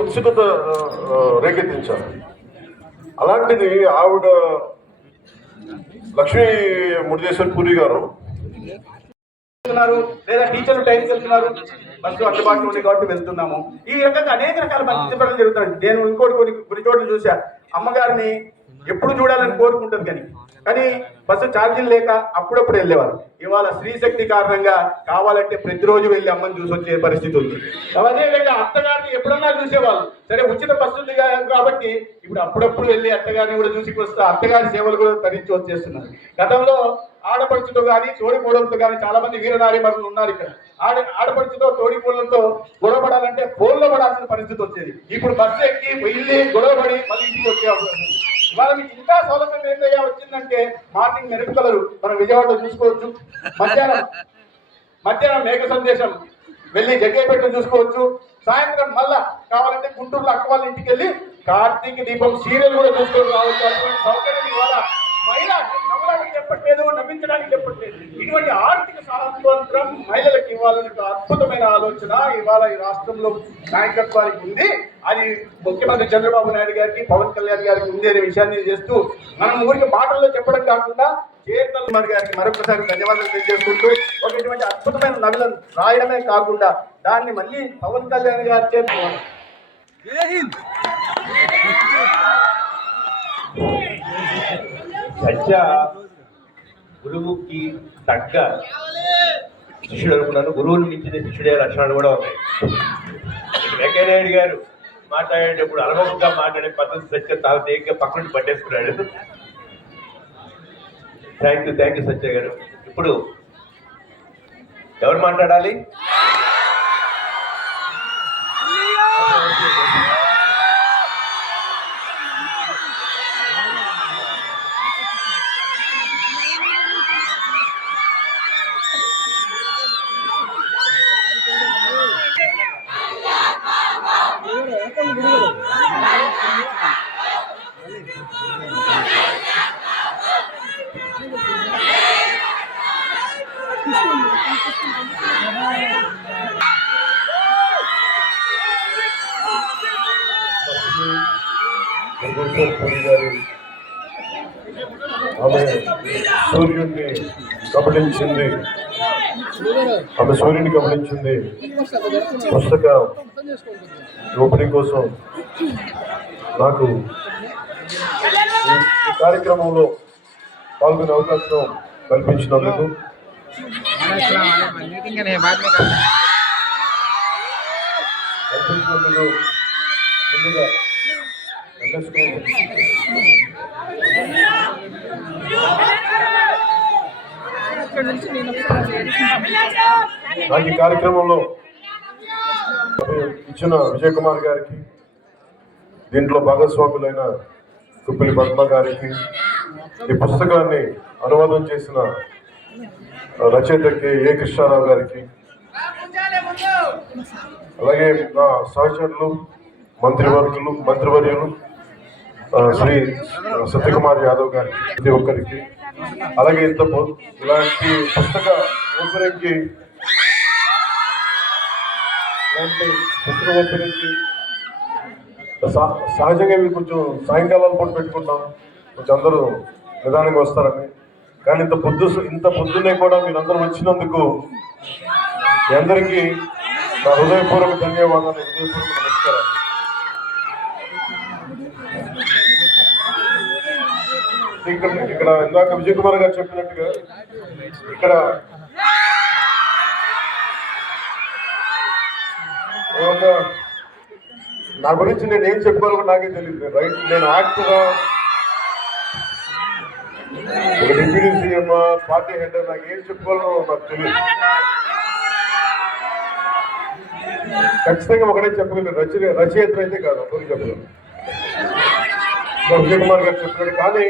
ఉత్సుకత రేకెత్తించారు. అలాంటిది ఆవిడ లక్ష్మీ మురుగేశ్వర్ పూరి గారు లేదా టీచర్లు టైంకి వెళ్తున్నారు, బస్సు అందుబాటులో ఉంది కాబట్టి వెళ్తున్నాము. ఈ రకంగా అనేక రకాల మంచి చెప్పడం జరుగుతుంది. నేను ఇంకోటి కొన్ని చోట్ల చూసా, అమ్మగారిని ఎప్పుడు చూడాలని కోరుకుంటుంది కానీ బస్సు ఛార్జీలు లేక అప్పుడప్పుడు వెళ్ళేవారు. ఇవాళ స్త్రీశక్తి కారణంగా కావాలంటే ప్రతిరోజు వెళ్ళి అమ్మని చూసి వచ్చే పరిస్థితి ఉంది. అదేవిధంగా అత్తగారిని ఎప్పుడన్నా చూసేవాళ్ళు. సరే ఉచిత బస్సు ఉంది కాబట్టి ఇప్పుడు అప్పుడప్పుడు వెళ్ళి అత్తగారిని కూడా చూసి వస్తే అత్తగారి సేవలు కూడా తరించి వచ్చేస్తున్నారు. గతంలో ఆడపడుచుతో కానీ తోడికోడలతో కానీ చాలా మంది వీరనారీమణులు ఉన్నారు. ఇక్కడ ఆడపడుచుతో తోడికోడలతో గొడవపడాలంటే ఫోన్లో పడాల్సిన పరిస్థితి వచ్చేది. ఇప్పుడు బస్సు ఎక్కి వెళ్ళి గొడవపడి మళ్ళీ ఇంటికి వచ్చే అవకాశం ఉంది. ఇవాళ మీకు ఇంకా సౌలభ్యం ఏంటయ్యా వచ్చిందంటే, మార్నింగ్ మెరుపు కలరు మనం విజయవాడలో చూసుకోవచ్చు, మధ్యాహ్నం మేఘ సందేశం వెళ్ళి జగ్గేపేట చూసుకోవచ్చు, సాయంత్రం మళ్ళా కావాలంటే గుంటూరులో అక్క వాళ్ళ ఇంటికి వెళ్ళి కార్తీక దీపం సీరియల్ కూడా చూసుకొని రావచ్చు. అటువంటి సౌకర్యం ఇవాళ మహిళ నవ్వడానికి చెప్పట్లేదు, నవ్వించడానికి చెప్పట్లేదు. ఇటువంటి ఆర్థిక స్వాతంత్రం మహిళలకు ఇవ్వాలని అద్భుతమైన ఆలోచన ఇవాళ ఈ రాష్ట్రంలో నాయకత్వానికి ఉంది. అది ముఖ్యమంత్రి చంద్రబాబు నాయుడు గారికి, పవన్ కళ్యాణ్ గారికి ఉంది అనే విషయాన్ని చేస్తూ మనం ఊరికి మాటల్లో చెప్పడం కాకుండా చేతల్ గారికి మరొకసారి ధన్యవాదాలు తెలియజేసుకుంటూ ఇటువంటి అద్భుతమైన నవలను రాయడమే కాకుండా దాన్ని మళ్ళీ పవన్ కళ్యాణ్ గారి చేతులు సత్య గురువుకి తగ్గ శిష్యుడు అనుకున్నాను. గురువుని మించిన శిష్యుడే లక్షణాలు కూడా ఉన్నాయి. వెంకయ్యనాయుడు గారు మాట్లాడేటప్పుడు అనుభవంగా మాట్లాడే పద్ధతి సత్య తాను తేలిగ్గా పక్కన పట్టేసుకున్నాడు. థ్యాంక్ యూ సత్య గారు. ఇప్పుడు ఎవరు మాట్లాడాలి? పూరి గారు ఆమె సూర్యుడిని గమనించింది, పుస్తక ఓపెనింగ్ కోసం నాకు ఈ కార్యక్రమంలో పాల్గొనే అవకాశం కల్పించినందుకు ముందుగా నాకు ఈ కార్యక్రమంలో ఇచ్చిన విజయ్ కుమార్ గారికి, దీంట్లో భాగస్వాములైన కుప్పిలి పద్మ గారికి, ఈ పుస్తకాన్ని అనువాదం చేసిన రచయిత ఏ కృష్ణారావు గారికి, అలాగే నా సహచరులు మంత్రివర్యులు శ్రీ సత్యకుమార్ యాదవ్ గారికి, ప్రతి ఒక్కరికి, అలాగే ఇలాంటి పుస్తక ఓపెనింగ్కి సహజంగా ఇవి కొంచెం సాయంకాలం పూట పెట్టుకుంటాం, కొంచెం అందరూ నిదానంగా వస్తారని. కానీ ఇంత పొద్దున్నే కూడా మీరందరూ వచ్చినందుకు మీ అందరికీ నా హృదయపూర్వక ధన్యవాదాలు, హృదయపూర్వక నమస్కారాలు. ఇక్కడ ఇందాక విజయ్ కుమార్ గారు చెప్పినట్టుగా ఇక్కడ నా గురించి నేను ఏం చెప్పుకోవాలో నాకే తెలియదు. రైట్, నేను యాక్ట్గా ఒక డిప్యూటీ సీఎం, పార్టీ హెడ్, నాకు ఏం చెప్పుకోవాలో నాకు తెలియదు. ఖచ్చితంగా ఒకటే చెప్పగలను, రచయిత అయితే కాదు, ఒకరికి చెప్పగలను విజయ్ కుమార్ గారు చెప్పినట్టు. కానీ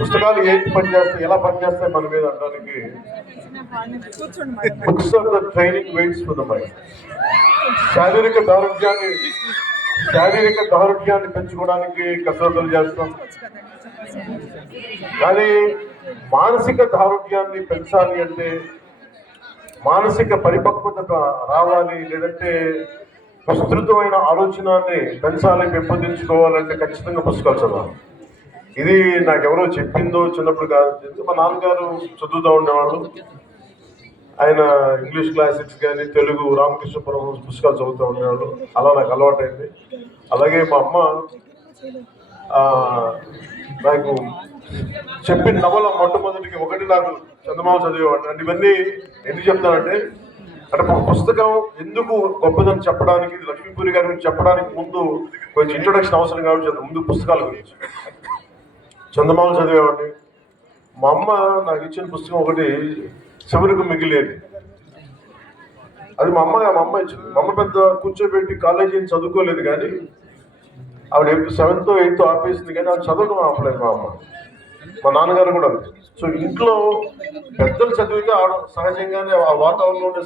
పుస్తకాలు ఏంటి పనిచేస్తాయి, ఎలా పనిచేస్తాయి మన మీద అనడానికి, books are the training weights for the mind. శారీరక దారుఢ్యాన్ని పెంచుకోవడానికి కసరత్తులు చేస్తాం, కానీ మానసిక దారుఢ్యాన్ని పెంచాలి అంటే మానసిక పరిపక్వత రావాలి, లేదంటే విస్తృతమైన ఆలోచనని పెంచాలి, పెంపొందించుకోవాలంటే ఖచ్చితంగా పుస్తకాలు చదవాలి. ఇది నాకెవరో చెప్పిందో చిన్నప్పుడు కాదు, మా నాన్నగారు చదువుతూ ఉండేవాళ్ళు. ఆయన ఇంగ్లీష్ క్లాసిక్స్ కానీ తెలుగు రామకృష్ణ పరమహంస పుస్తకాలు చదువుతూ ఉండేవాళ్ళు. అలా నాకు అలవాటైంది. అలాగే మా అమ్మ నాకు చెప్పిన నవల మొట్టమొదటికి ఒకటి నాకు చందమామ చదివేవాడు. అంటే ఇవన్నీ ఎందుకు చెప్తానంటే, అంటే ఒక పుస్తకం ఎందుకు గొప్పదని చెప్పడానికి, లక్ష్మీపూరి గారి గురించి చెప్పడానికి ముందు కొంచెం ఇంట్రొడక్షన్ అవసరం కాబట్టి ముందు పుస్తకాల గురించి చందమామ చదివేవాడిని. మా అమ్మ నాకు ఇచ్చిన పుస్తకం ఒకటి చివరికి మిగిలేది. అది మా అమ్మ ఇచ్చింది. మా అమ్మ పెద్ద కూర్చోబెట్టి కాలేజీ చదువుకోలేదు, కానీ ఆవిడ 7th 8th ఆపేసింది, కానీ ఆవిడ చదవడం ఆపలేదు మా అమ్మ. మా నాన్నగారు కూడా అంతే. సో ఇంట్లో పెద్దలు చదివితే ఆడ సహజంగానే ఆ వాతావరణంలో ఉండే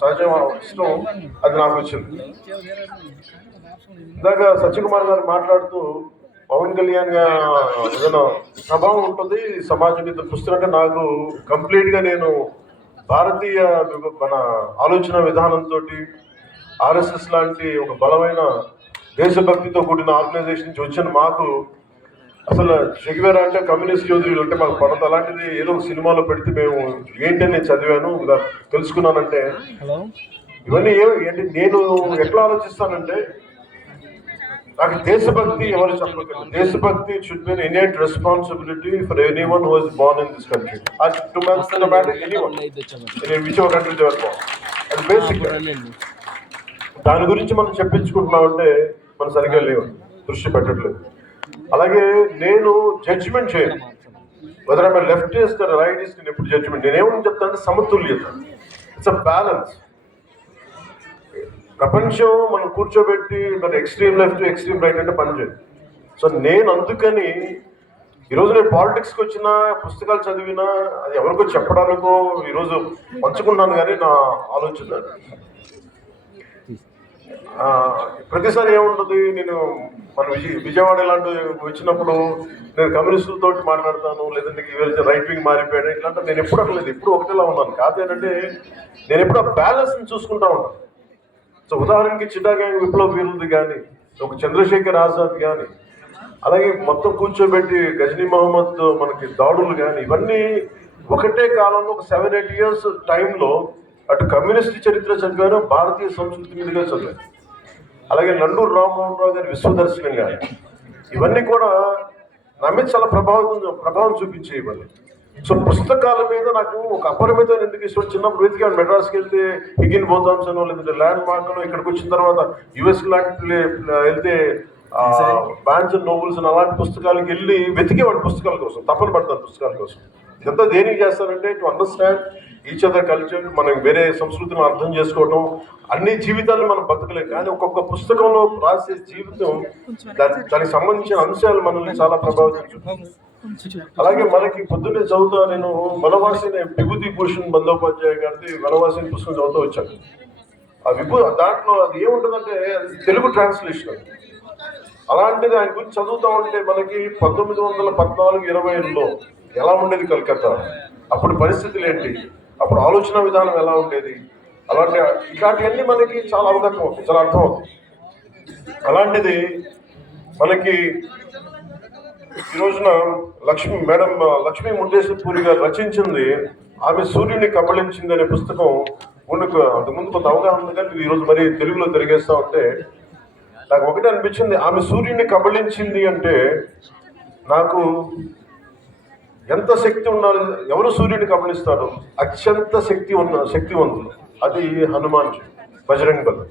సహజంగా ఇష్టం అది నాకు వచ్చింది. ఇందాక సత్యకుమార్ గారు మాట్లాడుతూ పవన్ కళ్యాణ్ ఏదైనా ప్రభావం ఉంటుంది సమాజం మీద పుస్తకం అంటే, నాకు కంప్లీట్గా నేను భారతీయ మన ఆలోచన విధానంతో ఆర్ఎస్ఎస్ లాంటి ఒక బలమైన దేశభక్తితో కూడిన ఆర్గనైజేషన్ నుంచి వచ్చిన మాకు అసలు చెగివేరా అంటే కమ్యూనిస్ట్ యోధులు అంటే మాకు పడత, అలాంటిది ఏదో ఒక సినిమాలో పెడితే మేము ఏంటని నేను చదివాను తెలుసుకున్నానంటే, ఇవన్నీ ఏంటి నేను ఎట్లా ఆలోచిస్తానంటే, నాకు దేశభక్తి ఎవరు చెప్పగలరు. దేశభక్తి should be innate responsibility for anyone who was born in this country. అది టు మ్యాన్స్ the matter anyone in which ever country they were born. అది బేసిక్. దాని గురించి మనం చెప్పించుకుంటున్నామంటే మనం సరిగ్గా లేవు, దృష్టి పెట్టట్లేదు. అలాగే నేను జడ్జిమెంట్ చేయను, వెదర్ ఐ లెఫ్టిస్ట్ రైటిస్ట్. నేను ఎప్పుడు జడ్జిమెంట్, నేనేమని చెప్తానంటే సమతుల్యత. It's a balance. ప్రపంచం మనం కూర్చోబెట్టి మన ఎక్స్ట్రీమ్ లెఫ్ట్ ఎక్స్ట్రీమ్ రైట్ అంటే పనిచేయదు. సో నేను అందుకని ఈరోజు నేను పాలిటిక్స్కి వచ్చినా, పుస్తకాలు చదివినా, అది ఎవరికో చెప్పడానికో ఈరోజు పంచుకున్నాను. కానీ నా ఆలోచన ప్రతిసారి ఏముంటుంది, నేను మన విజయవాడ ఇలాంటి వచ్చినప్పుడు నేను కమ్యూనిస్టులతో మాట్లాడతాను, లేదంటే వెళ్తే రైట్ వింగ్ మారిపోయాడు ఇట్లాంటి నేను ఎప్పుడు అట్లేదు, ఎప్పుడు ఒకటిలా ఉన్నాను. కాదు ఏంటంటే నేను ఎప్పుడు ఆ బ్యాలెన్స్ని చూసుకుంటా ఉంటాను. సో ఉదాహరణకి చిటాగాంగ్ విప్లవ వీరులది కానీ, ఒక చంద్రశేఖర్ ఆజాద్ కానీ, అలాగే మొత్తం కూర్చోబెట్టి గజనీ మహమ్మద్ మనకి దాడులు కానీ, ఇవన్నీ ఒకటే కాలంలో ఒక 7-8 years టైంలో అటు కమ్యూనిస్ట్ చరిత్ర చదివాను, భారతీయ సంస్కృతి మీదుగా చదివాను. అలాగే నండూరు రామ్మోహన్ రావు గారి విశ్వదర్శనం కానీ, ఇవన్నీ కూడా నా మీద చాలా ప్రభావం చూపించే ఇవన్నీ. సో పుస్తకాల మీద నాకు ఒక అపరిమితమైన ఎందుకు ఇష్టం. చిన్నప్పుడు వెతికాను, మెడ్రాస్కి వెళ్తే హిగిన్ బోథామ్సన్ లేదంటే ల్యాండ్ మార్క్లో, ఇక్కడికి వచ్చిన తర్వాత యుఎస్ లాంటి వెళ్తే బ్యాన్స్ అండ్ నోబుల్స్ అలాంటి పుస్తకాలకు వెళ్ళి వెతికేవాడు పుస్తకాల కోసం, తప్పని పడతాను పుస్తకాల కోసం. ఇదంతా దేనికి చేస్తానంటే to understand each other culture, మనం వేరే సంస్కృతిని అర్థం చేసుకోవడం. అన్ని జీవితాలను మనం బతకలేం, కానీ ఒక్కొక్క పుస్తకంలో రాసే జీవితం దానికి సంబంధించిన అంశాలు మనల్ని చాలా ప్రభావితం. అలాగే మనకి పొద్దున్నే చదువుతా నేను వనవాసి విభూతి భూషణ్ బందోపాధ్యాయ గారిది వనవాసి పుస్తకం చదువుతూ వచ్చాను. ఆ దాంట్లో అది ఏముంటుందంటే తెలుగు ట్రాన్స్లేషన్. అలాంటిది ఆయన గురించి చదువుతా ఉంటే మనకి 1914-20లో ఎలా ఉండేది కలకత్తా, అప్పుడు పరిస్థితులు ఏంటి, అప్పుడు ఆలోచన విధానం ఎలా ఉండేది, ఇలాంటివన్నీ మనకి చాలా అవగతం అవుతుంది, చాలా అర్థం అవుతుంది. అలాంటిది మనకి ఈ రోజున లక్ష్మీ ముద్దేశ్వరపూరి గారు రచించింది ఆమె సూర్యుని కబళించింది అనే పుస్తకం. అంతకుముందు కొంత అవగాహన ఉంది, కానీ ఈరోజు మరి తెలుగులో తిరిగేస్తా ఉంటే నాకు ఒకటే అనిపించింది, ఆమె సూర్యుని కబళించింది అంటే నాకు ఎంత శక్తి ఉండాలి. ఎవరు సూర్యుని కబళిస్తారు? అత్యంత శక్తివంతులు, అది హనుమాన్ బజరంగ్ బలి.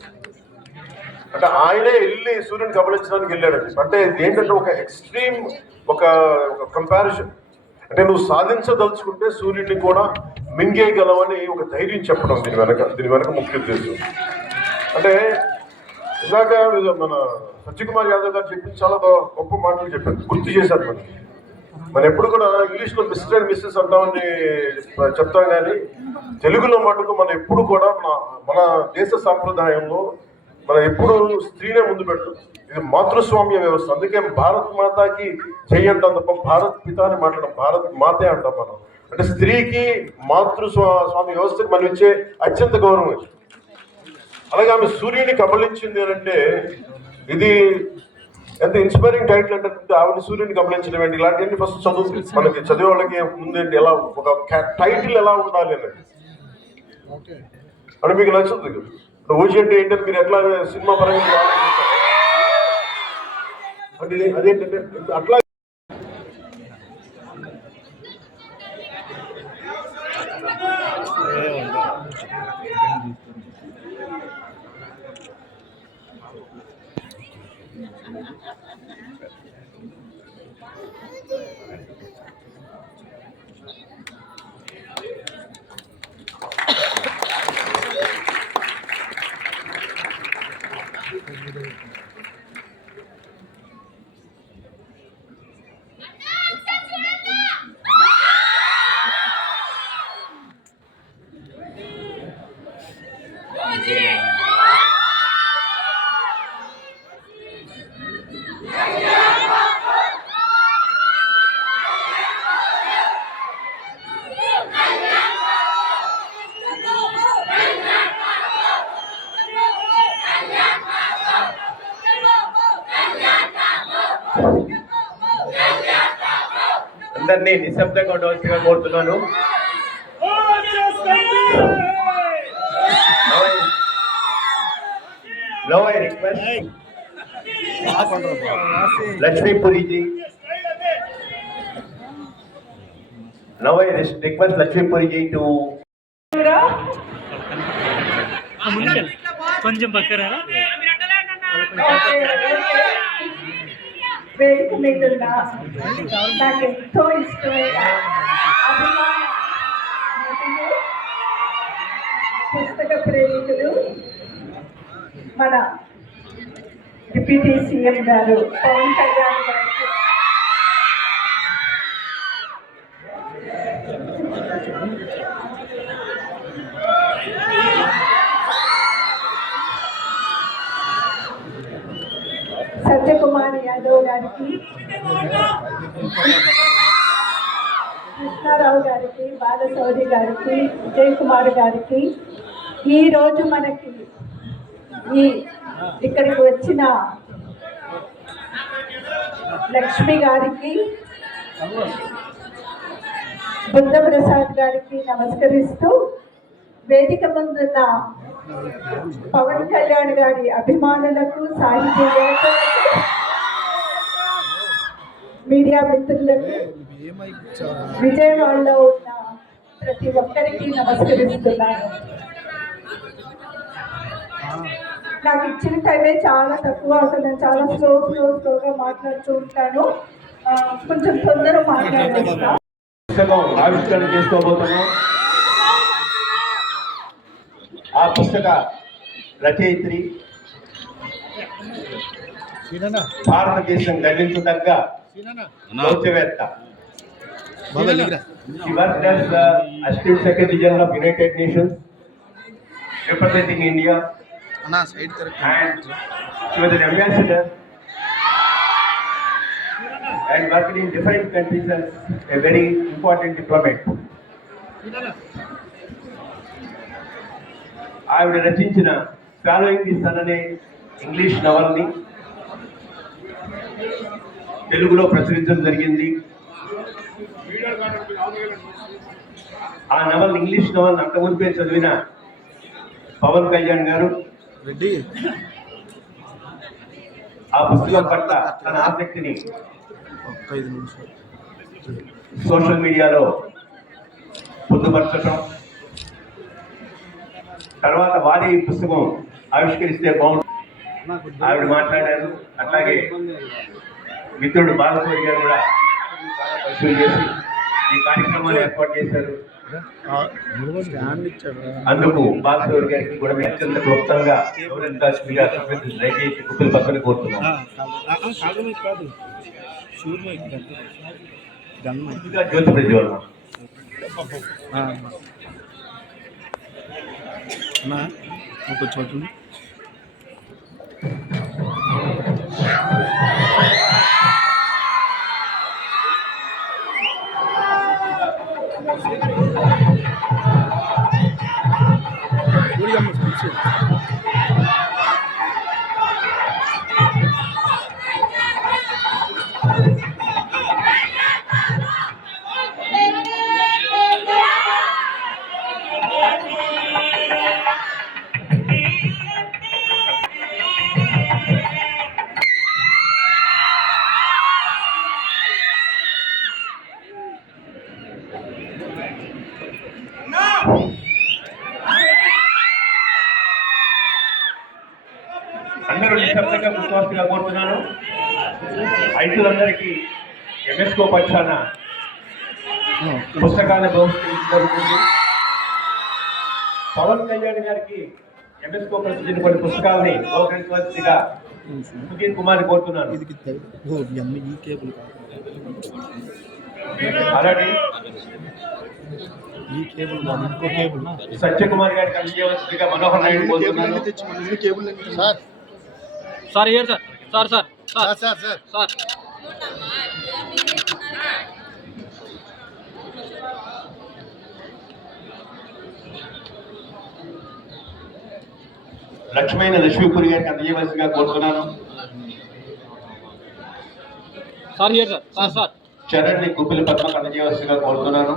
అంటే ఆయనే వెళ్ళి సూర్యుని కబళించడానికి వెళ్ళాడండి. అంటే ఏంటంటే ఒక ఎక్స్ట్రీమ్ ఒక కంపారిజన్. అంటే నువ్వు సాధించదలుచుకుంటే సూర్యుడిని కూడా మింగేయగలవని ఒక ధైర్యం చెప్పడం దీని వెనక ముఖ్య ఉద్దేశం. అంటే ఇందాక మన సత్యకుమార్ యాదవ్ గారు చెప్పింది చాలా గొప్ప మాటలు చెప్పారు, గుర్తు చేశారు. మనం ఎప్పుడు కూడా ఇంగ్లీష్లో మిస్టర్ అండ్ మిస్సెస్ అంటామని చెప్తాం, కానీ తెలుగులో మటుకు మనం ఎప్పుడు కూడా మన దేశ సాంప్రదాయంలో మనం ఎప్పుడు స్త్రీనే ముందు పెడతాం. ఇది మాతృస్వామ్య వ్యవస్థ. అందుకే భారత్ మాతాకి చెయ్యంటాం తప్ప భారత్ పిత అని మాట్లాడడం, భారత్ మాతే అంటాం మనం. అంటే స్త్రీకి స్వామి వ్యవస్థకి మనం ఇచ్చే అత్యంత గౌరవం ఇది. అలాగే ఆమె సూర్యుని కబళించింది అని అంటే ఇది ఎంత ఇన్స్పైరింగ్ టైటిల్ అంటే ఆవిడ సూర్యుని కబళించడం ఏంటి, ఇలాంటివన్నీ ఫస్ట్ చదువు మనకి చదివే వాళ్ళకి ముందేంటి ఎలా ఒక టైటిల్ ఎలా ఉండాలి అనేది అంటే మీకు నచ్చుతుంది. ఊజీ అంటే ఏంటంటే మీరు ఎట్లా సినిమా పరంగా అంటే అదేంటంటే అట్లా అందరినీ నిశ్శబ్దంగా ఉండవలసిగా కోరుతున్నాను. Now I request Lakshmipuri ji. Now I request Lakshmipuri ji to కొంచెం పక్కరా వేదిక మీద ఉన్న నాకు ఎంతో ఇష్టమైన అభిమాన నటులు, పుస్తక ప్రేమికులు, మన డిప్యూటీ సీఎం గారు పవన్ కళ్యాణ్ గారికి సత్యకుమార్ యాదవ్ గారికి, కృష్ణారావు గారికి, బాలశౌరి గారికి, విజయ్ కుమార్ గారికి, ఈరోజు మనకి ఇక్కడికి వచ్చిన లక్ష్మి గారికి, బుద్ధప్రసాద్ గారికి నమస్కరిస్తూ వేదిక ముందున్న పవన్ కళ్యాణ్ గారి అభిమానులకు, సాహితీవేత్తలకు, మీడియా మిత్రులకు, విజయవాడలో ఉన్న ప్రతి ఒక్కరికి నమస్కరిస్తున్నాను. నాకు ఇచ్చిన టైమే చాలా తక్కువ, అసలు నేను చాలా స్లోగా మాట్లాడుతూ ఉంటాను. కొంచెం తొందరగా మాట్లాడేస్తా. పుస్తకం ఆవిష్కరణ చేసుకోబోతున్నాం. ఆ పుస్తక రచయిత్రి భారతదేశం గర్వించదగ్గ దౌత్యవేత్త. She worked as the Assistant Secretary General of United Nations, representing India, and she was an ambassador and worked in different countries as a very important diplomat. ఆవిడ రచించిన ఫాలోయింగ్ ది సన్ అనే ఇంగ్లీష్ నవల్ని తెలుగులో ప్రచురించడం జరిగింది. ఆ novel English novel అంతకుముందే చదివిన పవన్ కళ్యాణ్ గారు ఆ పుస్తకం పట్ల తన ఆసక్తిని సోషల్ మీడియాలో పొందుపరచడం, తర్వాత వారి పుస్తకం ఆవిష్కరిస్తే బాగుంటుంది ఆవిడ మాట్లాడారు. అట్లాగే మిత్రుడు బాలశౌరి గారు కూడా చాలా పరిశీలన చేసి ఈ కార్యక్రమాన్ని ఏర్పాటు చేశారు. అందుకు బాలశౌరి గారికి కూడా మేము అత్యంత క్లుప్తంగా దయచేసి కుక్కలు పక్కన కోరుతున్నాం. జ్యోతి ప్రజ్వలన కొంచెం అందరూ నిశ్శబ్దంగా కూర్చోవలసిగా కోరుతున్నాను. రైతులందరికీ ఎంఎస్కో పక్షాన పుస్తకాన్ని బహుకరించడం జరుగుతుంది. పవన్ కళ్యాణ్ గారికి ఎంఎస్కో ప్రసిద్ధిని కొన్ని పుస్తకాలని బహుకరించవలసిగా సుధీర్ కుమార్ కోరుతున్నాను. ఈ కేబుల్ అలాగే ఈ కేబుల్ కాదు, ఇంకో కేబుల్. సత్యకుమార్ గారికి అందజేయవలసిగా మనోహర్ నాయుడు కోరుతున్నాను. సార్ సార్ ఇయర్ sir sir sir sir sir sir sir లక్ష్మైన లక్ష్మీపురి గారికి అందజేయవలసిగా కోరుతున్నాను. సార్ ఇయర్ సార్ సార్ సార్ చరణ్ని గుప్పిల పద్మకు అందజేయవలసిగా కోరుతున్నాను.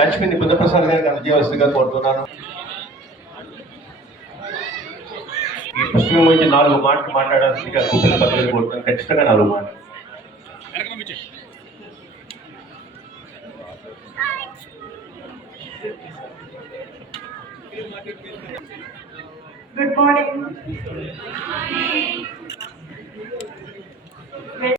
లక్ష్మిని బుద్ధప్రసాద్ గారికి అందజేయవలసిగా కోరుతున్నాను. ఈ పుస్తకం గురించి 4 మాటలు మాట్లాడాల్సిందిగా గుప్పిల పద్మని కోరుతున్నాను. ఖచ్చితంగా 4 మాటలు. Good morning.